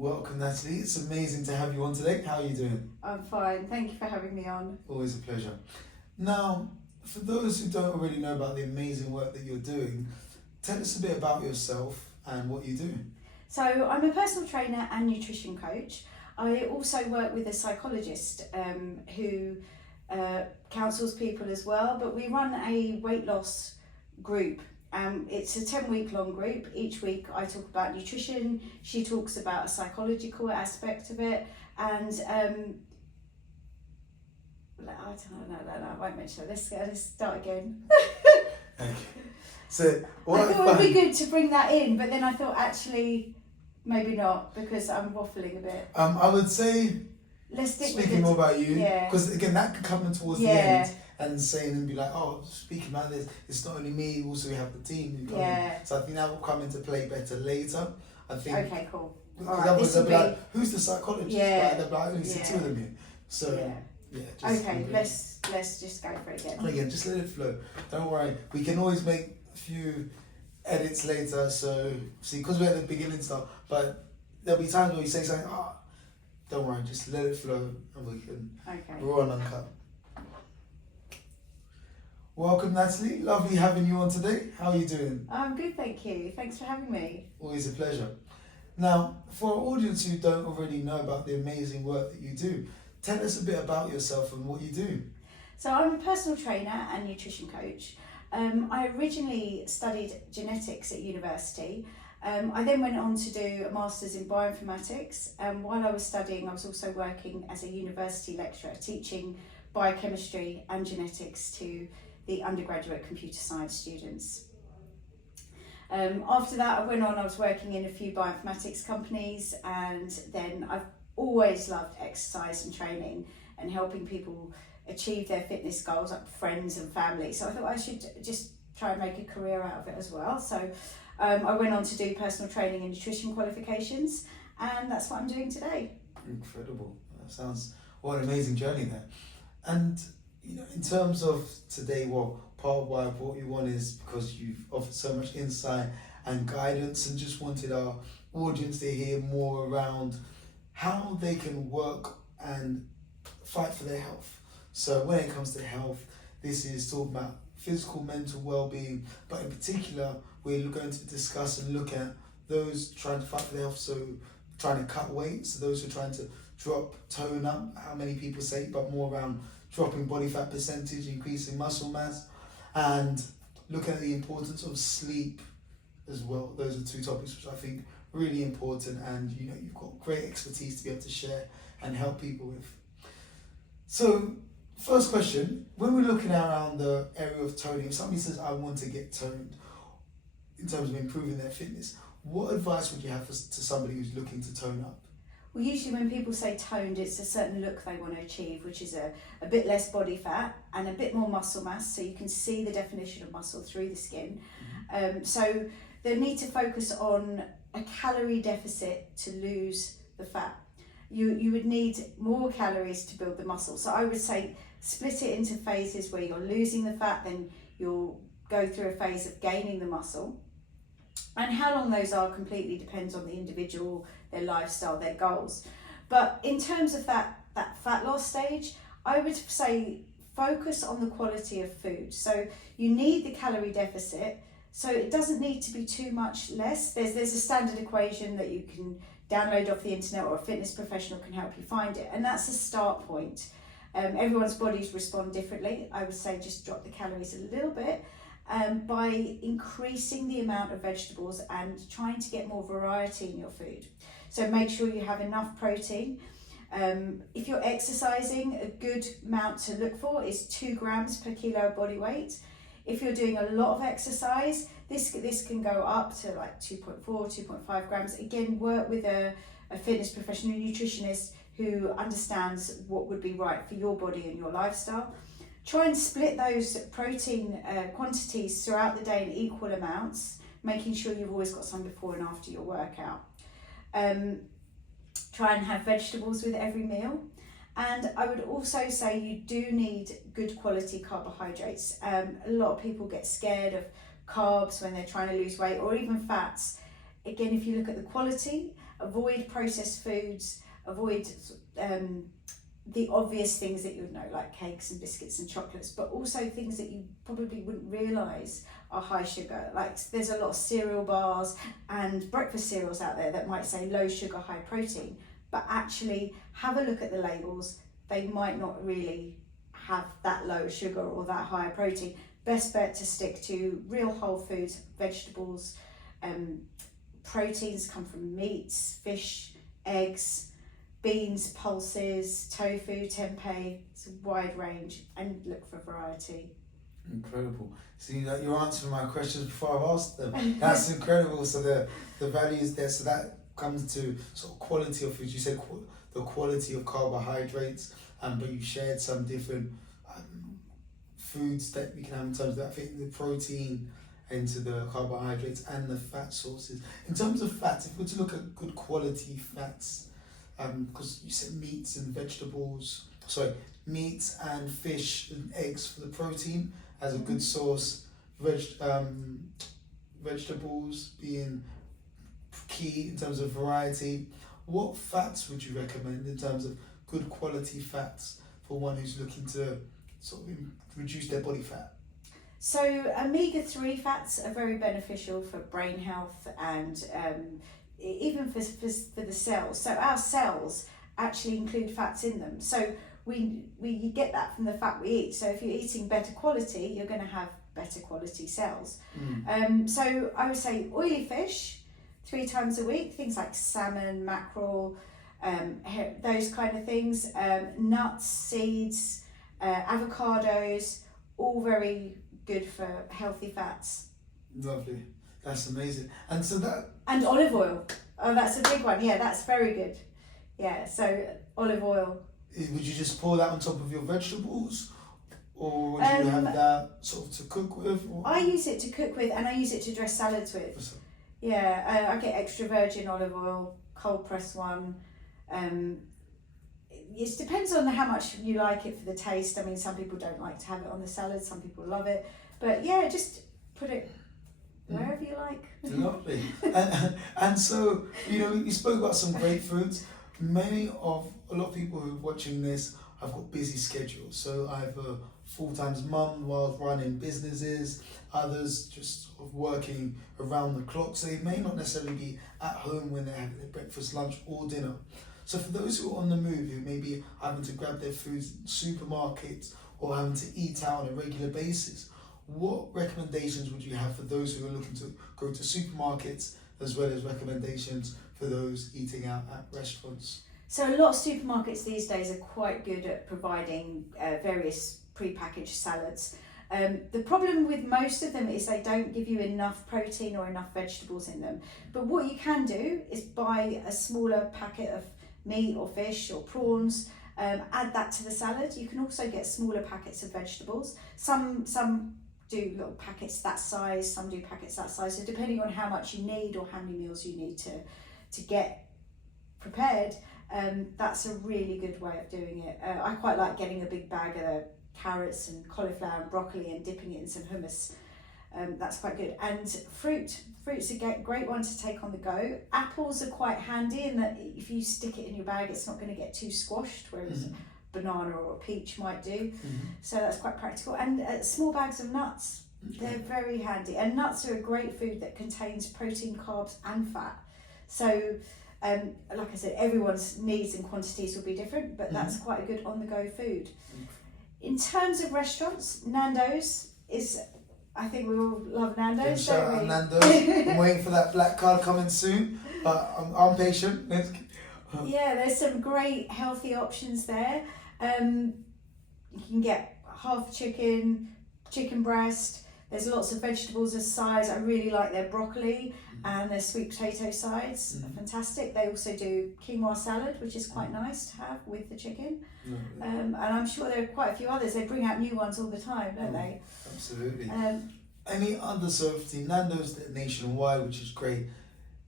Welcome, Natalie. It's amazing to have you on today. How are you doing? I'm fine. Thank you for having me on. Always a pleasure. Now, for those who don't already know about the amazing work that you're doing, tell us a bit about yourself and what you do. So I'm a personal trainer and nutrition coach. I also work with a psychologist who counsels people as well, but we run a weight loss group. It's a 10-week long group. Each week I talk about nutrition, she talks about a psychological aspect of it, and I won't mention it. Let's start again. Okay. So, I thought it would be good to bring that in, but then I thought actually maybe not, because I'm waffling a bit. I would say, let's stick speaking more about you, yeah. because again that could come in towards the end and saying and be like, oh, speaking about this, it's not only me, also we have the team who come in. So I think that will come into play better later. I think. Okay, cool. Because otherwise they'll be like, who's the psychologist? Yeah. They'll be like, I only see two of them here. So just okay, let's just go for it again. And again, just let it flow. Don't worry. We can always make a few edits later. So see, because we're at the beginning stuff, but there'll be times where we say something. Don't worry, just let it flow, and we can. Okay. Raw and uncut. Welcome, Natalie. Lovely having you on today. How are you doing? I'm good, thank you. Thanks for having me. Always a pleasure. Now, for our audience who don't already know about the amazing work that you do, tell us a bit about yourself and what you do. So I'm a personal trainer and nutrition coach. I originally studied genetics at university. I then went on to do a master's in bioinformatics. While I was studying, I was also working as a university lecturer, teaching biochemistry and genetics to the undergraduate computer science students. After that, I was working in a few bioinformatics companies, and then I've always loved exercise and training and helping people achieve their fitness goals, like friends and family. So I thought I should just try and make a career out of it as well. So I went on to do personal training and nutrition qualifications, and that's what I'm doing today. Incredible. That sounds, what an amazing journey there. And you know, in terms of today, part of why I brought you on is because you've offered so much insight and guidance, and just wanted our audience to hear more around how they can work and fight for their health. So when it comes to health, this is talking about physical, mental well-being, but in particular, we're going to discuss and look at those trying to fight for their health, so trying to cut weight, so those who are trying to drop, tone up, how many people say, but more around dropping body fat percentage, increasing muscle mass, and looking at the importance of sleep as well. Those are two topics which I think are really important, and you know, you've got great expertise to be able to share and help people with. So, first question, when we're looking around the area of toning, if somebody says, I want to get toned in terms of improving their fitness, what advice would you have to somebody who's looking to tone up? Well, usually when people say toned, it's a certain look they want to achieve, which is a bit less body fat and a bit more muscle mass, so you can see the definition of muscle through the skin. So they need to focus on a calorie deficit to lose the fat. You would need more calories to build the muscle. So I would say split it into phases where you're losing the fat, then you'll go through a phase of gaining the muscle. And how long those are completely depends on the individual, their lifestyle, their goals. But in terms of that fat loss stage, I would say focus on the quality of food. So you need the calorie deficit, so it doesn't need to be too much less. There's a standard equation that you can download off the internet, or a fitness professional can help you find it, and that's a start point. Everyone's bodies respond differently. I would say just drop the calories a little bit by increasing the amount of vegetables and trying to get more variety in your food. So make sure you have enough protein. If you're exercising, a good amount to look for is 2 grams per kilo of body weight. If you're doing a lot of exercise, this can go up to like 2.4, 2.5 grams. Again, work with a fitness professional, nutritionist who understands what would be right for your body and your lifestyle. Try and split those protein quantities throughout the day in equal amounts, making sure you've always got some before and after your workout. Try and have vegetables with every meal. And I would also say you do need good quality carbohydrates. A lot of people get scared of carbs when they're trying to lose weight, or even fats. again, if you look at the quality, avoid processed foods, avoid the obvious things that you would know, like cakes and biscuits and chocolates, but also things that you probably wouldn't realise are high sugar. Like there's a lot of cereal bars and breakfast cereals out there that might say low sugar, high protein, but actually have a look at the labels. They might not really have that low sugar or that high protein. Best bet to stick to real whole foods, vegetables. Proteins come from meats, fish, eggs, beans, pulses, tofu, tempeh. It's a wide range, and look for variety. Incredible. See, that you're answering my questions before I've asked them. That's incredible. So the values there. So that comes to sort of quality of foods. You said the quality of carbohydrates, but you shared some different foods that we can have in terms of that. I think the protein into the carbohydrates and the fat sources. In terms of fats, if we were to look at good quality fats, because you said meats and meats and fish and eggs for the protein as a good source, vegetables being key in terms of variety. What fats would you recommend in terms of good quality fats for one who's looking to sort of reduce their body fat? So omega-3 fats are very beneficial for brain health and even for the cells. So our cells actually include fats in them. So we get that from the fat we eat. So if you're eating better quality, you're going to have better quality cells. So I would say oily fish 3 times a week, things like salmon, mackerel, those kind of things, nuts, seeds, avocados, all very good for healthy fats. Lovely. That's amazing. And so and olive oil. Oh, that's a big one. Yeah, that's very good. Yeah, so olive oil. Would you just pour that on top of your vegetables, or would you have that sort of to cook with? Or? I use it to cook with, and I use it to dress salads with. Yeah, I get extra virgin olive oil, cold pressed one. It depends on how much you like it for the taste. I mean, some people don't like to have it on the salad, some people love it. But yeah, just put it wherever you like. Lovely. And so, you spoke about some great foods. A lot of people who are watching this, I've got busy schedules. So I've a full-time mum while running businesses, others just sort of working around the clock. So they may not necessarily be at home when they're having their breakfast, lunch or dinner. So for those who are on the move, who may be having to grab their foods in supermarkets or having to eat out on a regular basis, what recommendations would you have for those who are looking to go to supermarkets, as well as recommendations for those eating out at restaurants? So a lot of supermarkets these days are quite good at providing various pre-packaged salads. The problem with most of them is they don't give you enough protein or enough vegetables in them. But what you can do is buy a smaller packet of meat or fish or prawns, add that to the salad. You can also get smaller packets of vegetables. Some do little packets that size, some do packets that size. So depending on how much you need or how many meals you need to get prepared, that's a really good way of doing it. I quite like getting a big bag of carrots and cauliflower and broccoli and dipping it in some hummus. That's quite good. And fruit's a great one to take on the go. Apples are quite handy in that if you stick it in your bag, it's not going to get too squashed, whereas a banana or a peach might do. So that's quite practical. And small bags of nuts, they're very handy. And nuts are a great food that contains protein, carbs and fat. So like I said, everyone's needs and quantities will be different, but that's quite a good on-the-go food. In terms of restaurants, Nando's is, I think we all love Nando's, shout out Nando's. I'm waiting for that black card coming soon, but I'm patient. Yeah, there's some great healthy options there. You can get half chicken breast. There's lots of vegetables as sides. I really like their broccoli and their sweet potato sides. They're fantastic. They also do quinoa salad, which is quite nice to have with the chicken. And I'm sure there are quite a few others. They bring out new ones all the time, don't they? Absolutely. Any other sort of thing? Nando's nationwide, which is great.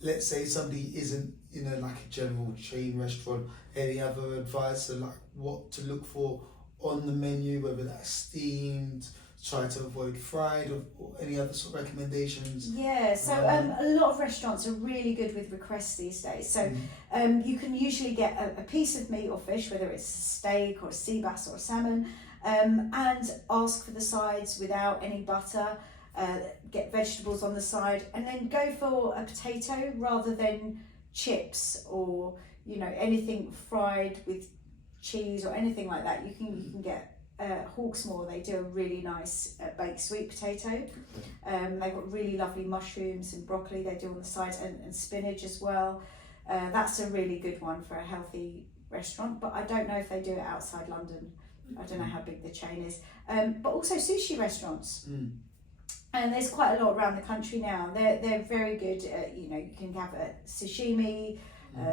Let's say somebody isn't like a general chain restaurant. Any other advice on like what to look for on the menu, whether that's steamed, try to avoid fried or any other sort of recommendations? Yeah, so a lot of restaurants are really good with requests these days. So you can usually get a piece of meat or fish, whether it's a steak or a sea bass or a salmon, and ask for the sides without any butter. Get vegetables on the side, and then go for a potato rather than chips or anything fried with cheese or anything like that. You can get Hawksmoor. They do a really nice baked sweet potato. They've got really lovely mushrooms and broccoli they do on the side, and spinach as well. That's a really good one for a healthy restaurant, but I don't know if they do it outside London. I don't know how big the chain is. But also sushi restaurants. And there's quite a lot around the country now. They're very good. You can have a sashimi,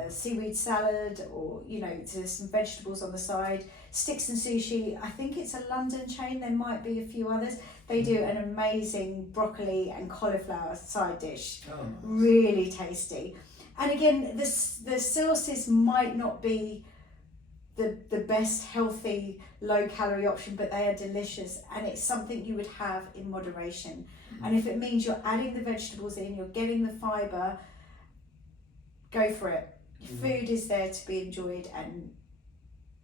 seaweed salad, or there's some vegetables on the side. Sticks and Sushi, I think it's a London chain. There might be a few others. They do an amazing broccoli and cauliflower side dish. Oh, nice. Really tasty. And again, the sauces might not be the best healthy low calorie option, but they are delicious, and it's something you would have in moderation. And if it means you're adding the vegetables in, you're getting the fibre, go for it. Your food is there to be enjoyed, and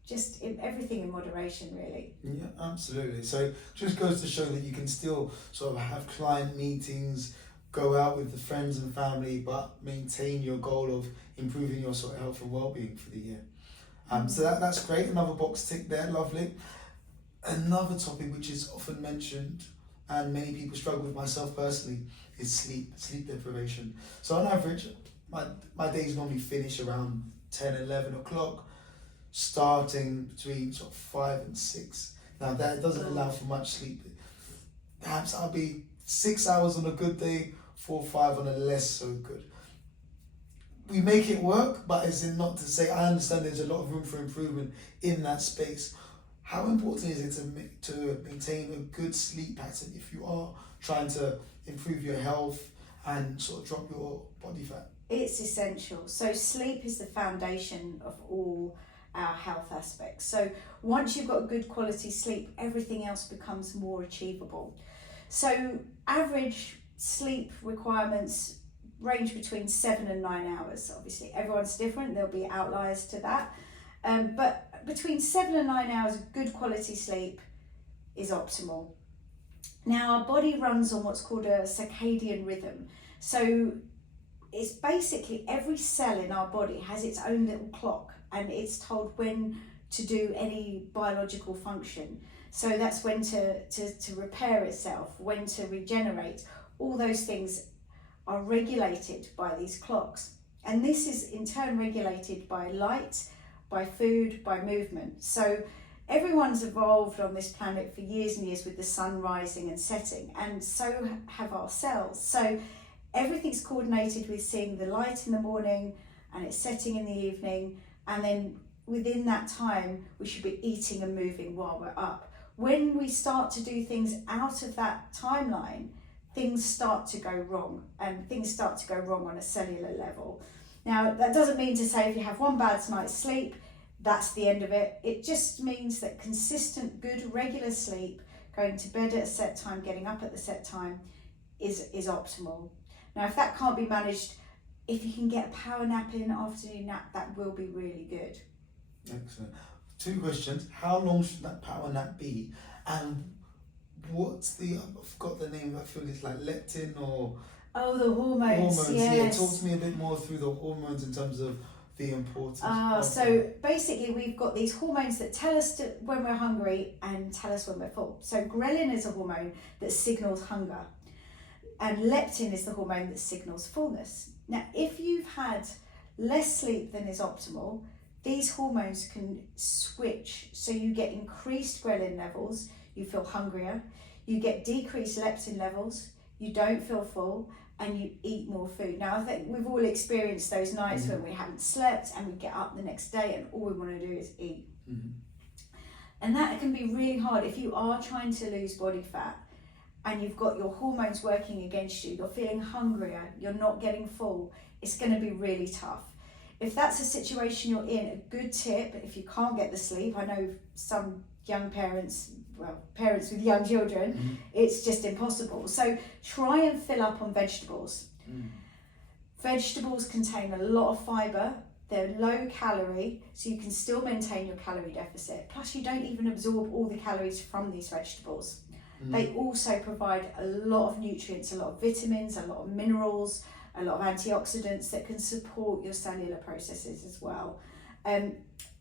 just everything in moderation, really. Yeah, absolutely. So just goes to show that you can still sort of have client meetings, go out with the friends and family, but maintain your goal of improving your sort of health and well-being for the year. So that's great. Another box tick there, lovely. Another topic which is often mentioned, and many people struggle with, myself personally, is sleep deprivation. So on average, my days normally finish around 10, 11 o'clock, starting between sort of 5 and 6. Now that doesn't allow for much sleep. Perhaps I'll be 6 hours on a good day, 4 or 5 on a less so good. We make it work, but is it not to say, I understand there's a lot of room for improvement in that space. How important is it to maintain a good sleep pattern if you are trying to improve your health and sort of drop your body fat? It's essential. So sleep is the foundation of all our health aspects. So once you've got good quality sleep, everything else becomes more achievable. So average sleep requirements range between 7 and 9 hours. Obviously everyone's different, there'll be outliers to that, but between 7 and 9 hours of good quality sleep is optimal. Now our body runs on what's called a circadian rhythm. So it's basically every cell in our body has its own little clock, and it's told when to do any biological function. So that's when to repair itself, when to regenerate. All those things are regulated by these clocks, and this is in turn regulated by light, by food, by movement. So everyone's evolved on this planet for years and years with the sun rising and setting, and so have our cells. So everything's coordinated with seeing the light in the morning and it's setting in the evening, and then within that time we should be eating and moving while we're up. When we start to do things out of that timeline, things start to go wrong, and things start to go wrong on a cellular level. Now, that doesn't mean to say if you have one bad night's sleep, that's the end of it. It just means that consistent, good, regular sleep, going to bed at a set time, getting up at the set time, is optimal. Now, if that can't be managed, if you can get a power nap in, afternoon nap, that will be really good. Excellent. 2 questions. How long should that power nap be? And what's I forgot the name, I feel it's like leptin or... Oh, the hormones, yes. Yeah, talk to me a bit more through the hormones in terms of the importance. So basically we've got these hormones that tell us when we're hungry and tell us when we're full. So ghrelin is a hormone that signals hunger, and leptin is the hormone that signals fullness. Now, if you've had less sleep than is optimal, these hormones can switch, so you get increased ghrelin levels, you feel hungrier, you get decreased leptin levels, you don't feel full, and you eat more food. Now, I think we've all experienced those nights when we haven't slept and we get up the next day and all we want to do is eat. And that can be really hard if you are trying to lose body fat and you've got your hormones working against you, you're feeling hungrier, you're not getting full, it's going to be really tough. If that's a situation you're in, a good tip, if you can't get the sleep, I know some young parents, well, parents with young children, Mm-hmm. it's just impossible. So try and fill up on vegetables. Vegetables contain a lot of fibre, they're low calorie, so you can still maintain your calorie deficit. Plus you don't even absorb all the calories from these vegetables. They also provide a lot of nutrients, a lot of vitamins, a lot of minerals, a lot of antioxidants that can support your cellular processes as well.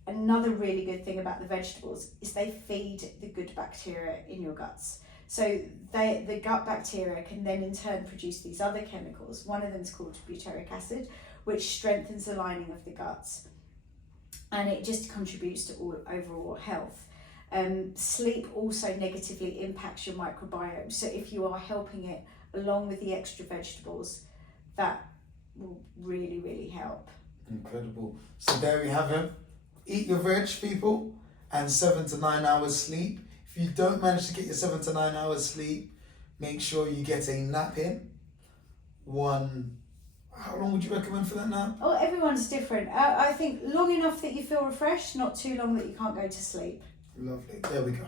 Another really good thing about the vegetables is they feed the good bacteria in your guts. So the gut bacteria can then in turn produce these other chemicals. One of them is called butyric acid, which strengthens the lining of the guts. And it just contributes to overall health. Sleep also negatively impacts your microbiome. So if you are helping it along with the extra vegetables, that will really, really help. Incredible. So there we have it. Eat your veg, people, and 7 to 9 hours sleep. If you don't manage to get your 7 to 9 hours sleep, make sure you get a nap in. How long would you recommend for that nap? Oh, everyone's different. I think long enough that you feel refreshed, not too long that you can't go to sleep. Lovely. There we go.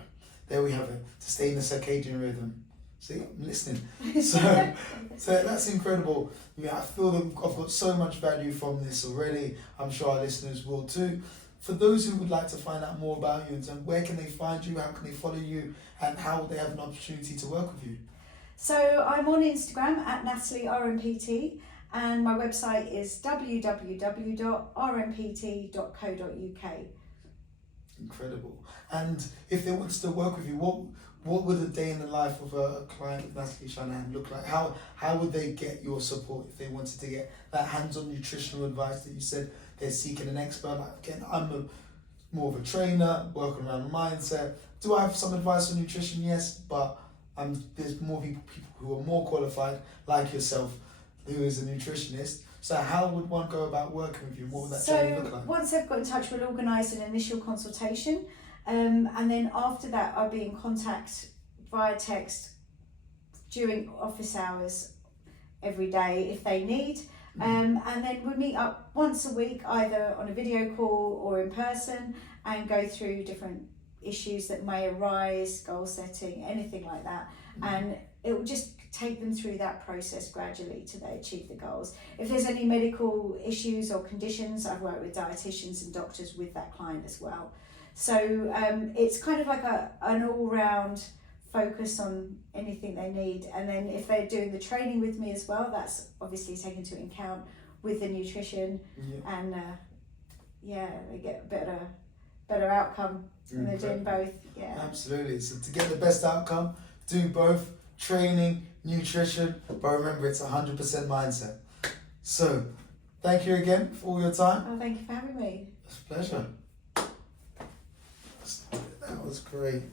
There we have it. To stay in the circadian rhythm. See, I'm listening. So that's incredible. Yeah, I feel that I've got so much value from this already. I'm sure our listeners will too. For those who would like to find out more about you, and where can they find you, how can they follow you, and how would they have an opportunity to work with you? So I'm on Instagram at NatalieRMPT, and my website is www.rmpt.co.uk. Incredible. And if they wanted to work with you, what would a day in the life of a client of Natalie Shanahan look like? How would they get your support if they wanted to get that hands-on nutritional advice that you said they're seeking an expert? Like, again, I'm more of a trainer, working around mindset. Do I have some advice on nutrition? Yes, but there's more people who are more qualified, like yourself, who is a nutritionist. So how would one go about working with you? What would that journey look like? So once they've got in touch, we'll organise an initial consultation, and then after that I'll be in contact via text during office hours every day if they need, and then we'll meet up once a week either on a video call or in person and go through different issues that may arise, goal setting, anything like that, and it will just take them through that process gradually till they achieve the goals. If there's any medical issues or conditions, I've worked with dietitians and doctors with that client as well. So it's kind of like an all-round focus on anything they need. And then if they're doing the training with me as well, that's obviously taken into account with the nutrition, and they get a better outcome when they're doing both. Yeah, absolutely. So to get the best outcome, do both training, nutrition, but remember it's 100% mindset. So thank you again for all your time. Oh, thank you for having me. It's a pleasure. That was great.